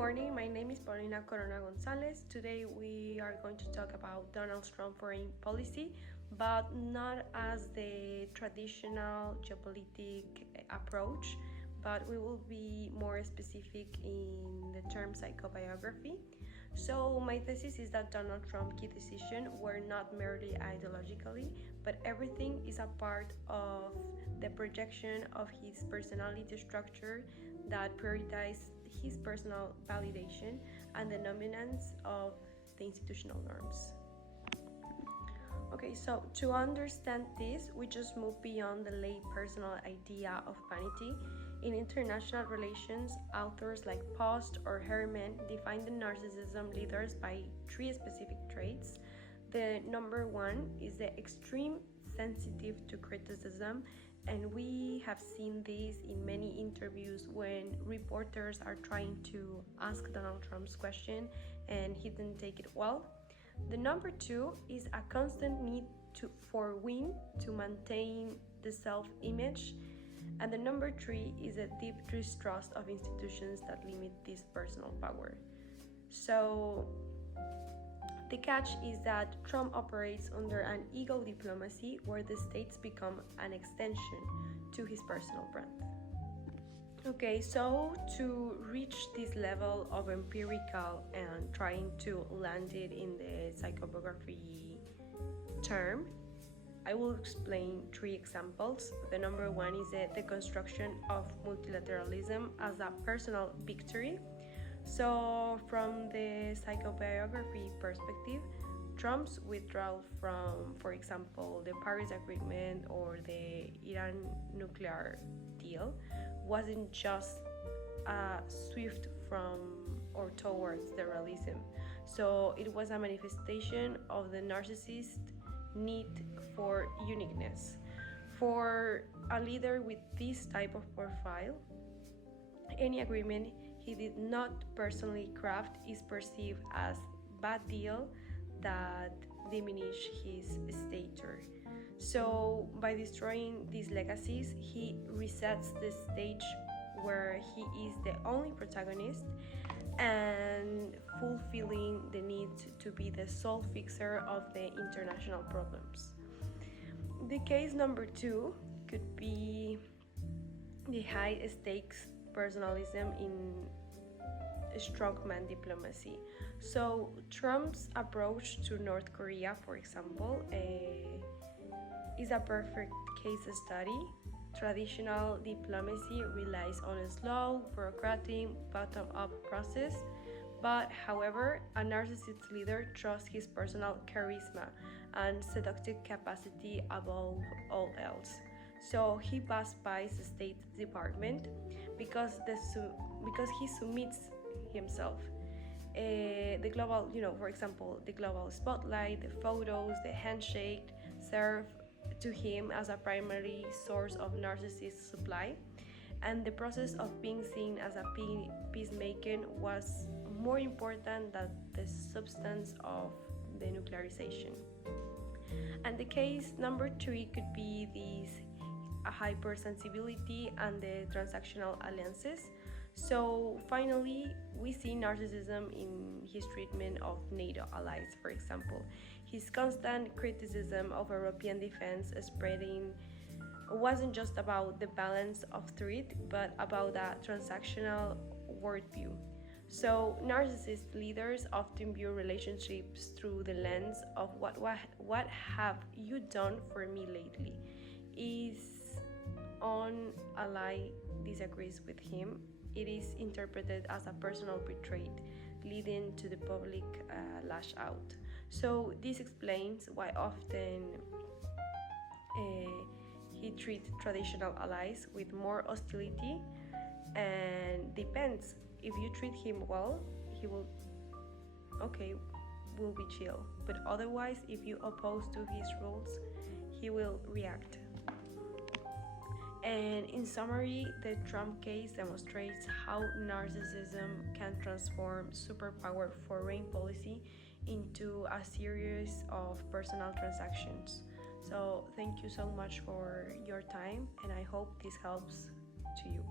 morning, my name is Paulina Corona Gonzalez. Today we are going to talk about Donald Trump foreign policy, but not as the traditional geopolitic approach, but we will be more specific in the term psychobiography. So my thesis is that Donald Trump's key decisions were not merely ideologically, but everything is a part of the projection of his personality structure that prioritizes his personal validation and the dominance of the institutional norms. Okay, so to understand this, we just move beyond the lay personal idea of vanity. In international relations, authors like Post or Herman define the narcissism leaders by three specific traits. The number one is the extreme sensitive to criticism, and we have seen this in many interviews when reporters are trying to ask Donald Trump's question and he didn't take it well. The number two is a constant need for win to maintain the self-image. And the number three is a deep distrust of institutions that limit this personal power. So the catch is that Trump operates under an ego diplomacy where the states become an extension to his personal brand. Okay, so to reach this level of empirical and trying to land it in the psychobiography term, I will explain three examples. The number one is the construction of multilateralism as a personal victory. So from the psychobiography perspective, Trump's withdrawal from, for example, the Paris Agreement or the Iran nuclear deal wasn't just a swift from or towards the realism. So it was a manifestation of the narcissist need for uniqueness. For a leader with this type of profile, any agreement he did not personally craft is perceived as bad deal that diminish his stature. So by destroying these legacies, he resets the stage where he is the only protagonist and fulfilling the need to be the sole fixer of the international problems. The case number two could be the high stakes personalism in strongman diplomacy. So Trump's approach to North Korea, for example, is a perfect case study. Traditional diplomacy relies on a slow, bureaucratic, bottom-up process, but however, a narcissist leader trusts his personal charisma and seductive capacity above all else. So he passed by the State Department because he submits himself. The global, for example, the global spotlight, the photos, the handshake serve to him as a primary source of narcissist supply, and the process of being seen as a peacemaker was more important than the substance of the nuclearization. And the case number three could be this hypersensibility and the transactional alliances. So finally, we see narcissism in his treatment of NATO allies, for example. His constant criticism of European defense spreading wasn't just about the balance of threat, but about a transactional worldview. So narcissist leaders often view relationships through the lens of what have you done for me lately? Is an ally disagrees with him, it is interpreted as a personal betrayal, leading to the public lash out. So this explains why often he treats traditional allies with more hostility, and depends. If you treat him well, he will be chill. But otherwise, if you oppose to his rules, he will react. And in summary, the Trump case demonstrates how narcissism can transform superpower foreign policy into a series of personal transactions. So thank you so much for your time, and I hope this helps to you.